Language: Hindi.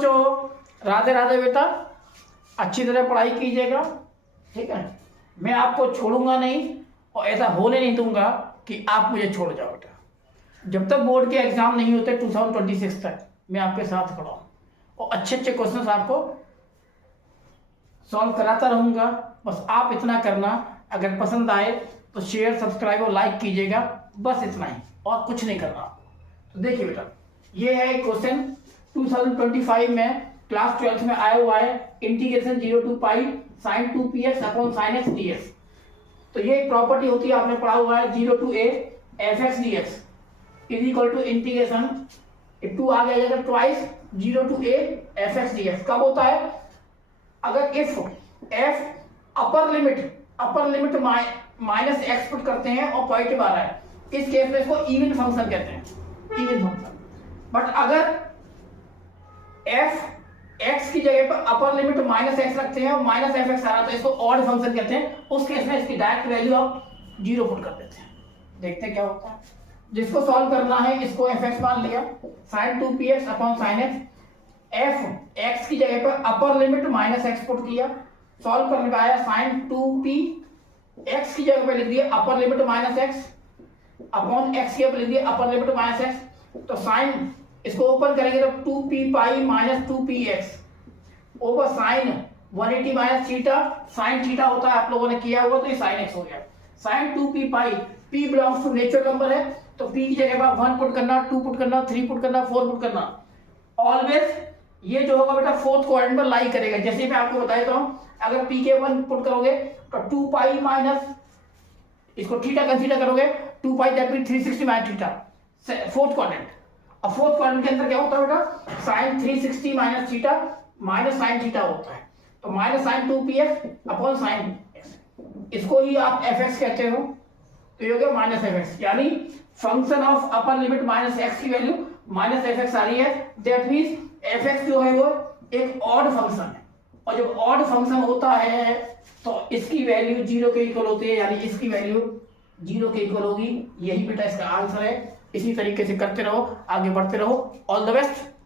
बच्चों, राधे राधे बेटा, अच्छी तरह पढ़ाई कीजिएगा, ठीक है। मैं आपको छोड़ूंगा नहीं और ऐसा होने नहीं दूंगा कि आप मुझे छोड़ जाओ बेटा। जब तक बोर्ड के एग्जाम नहीं होते 2026 तक मैं आपके साथ खड़ा हूँ और अच्छे अच्छे क्वेश्चंस आपको सॉल्व कराता रहूंगा। बस आप इतना करना, अगर पसंद आए तो शेयर, सब्सक्राइब और लाइक कीजिएगा, बस इतना ही, और कुछ नहीं करना। तो देखिए बेटा, ये है क्वेश्चन 2025 में क्लास 12 में आया हुआ है, integration 0 to pi sine 2px upon sine x dx। तो ये प्रॉपर्टी होती है, आपने पढ़ा हुआ है 0 to a fx dx is equal to integration 2 आ गया twice 0 to a fx dx। कब होता है? अगर if f upper limit minus x put करते हैं और पॉजिटिव आ रहा है, इस केस में इसको इवन फंक्शन कहते हैं, इवन फंक्शन। बट अगर f x की जगह पर अपर लिमिट माइनस एक्स रखते हैं और माइनस एफ एक्स आ रहा है तो इसको ऑड फंक्शन कहते हैं। उस केस में इसकी डायरेक्ट वैल्यू आप 0 पुट कर देते हैं। देखते हैं क्या होता है। जिसको सॉल्व करना है इसको एफ एक्स मान लिया, sine 2px upon sine x, f x की जगह पर upper limit minus x put किया, सॉल्व करने पर आया साइन 2p, एक्स की जगह पर लिख दिया upper limit minus x upon x की जगह लिख दिया अपर लिमिट माइनस एक्स। तो साइन इसको ओपन करेंगे तो 2p pi minus 2px over sine 180 minus theta, sine theta होता है, आप लोगों ने किया हुआ, तो ये साइन x हो गया। Sine 2p pi, p belongs to natural number है तो p की जगह पर 1 पुट करना, 2 पुट करना, 3 पुट करना, 4 पुट करना। ऑलवेज ये जो होगा बेटा फोर्थ क्वाड्रेंट में लाई करेगा। जैसे मैं आपको बताया तो अगर p के 1 पुट करोगे तो 2 पाई माइनस इसको थीटा कंसीडर करोगे, 2 pi that mean 360 minus theta, fourth quadrant. अब फोर्थ क्वाड्रेंट के अंदर क्या होता है बेटा? Sine 360 minus theta minus sine theta होता है, तो minus sine 2px upon sine x, इसको ही आप fx कहते हो। तो ये हो गया माइनस fx, यानी function of upper limit minus x की वैल्यू माइनस fx आ रही है। दैट मींस fx जो है वो एक ऑड फंक्शन है, और जब ऑड फंक्शन होता है तो इसकी वैल्यू 0 के इक्वल होती है, यानी इसकी वैल्यू 0 के इक्वल होगी। यही बेटा इसका आंसर है। इसी तरीके से करते रहो, आगे बढ़ते रहो। All the best.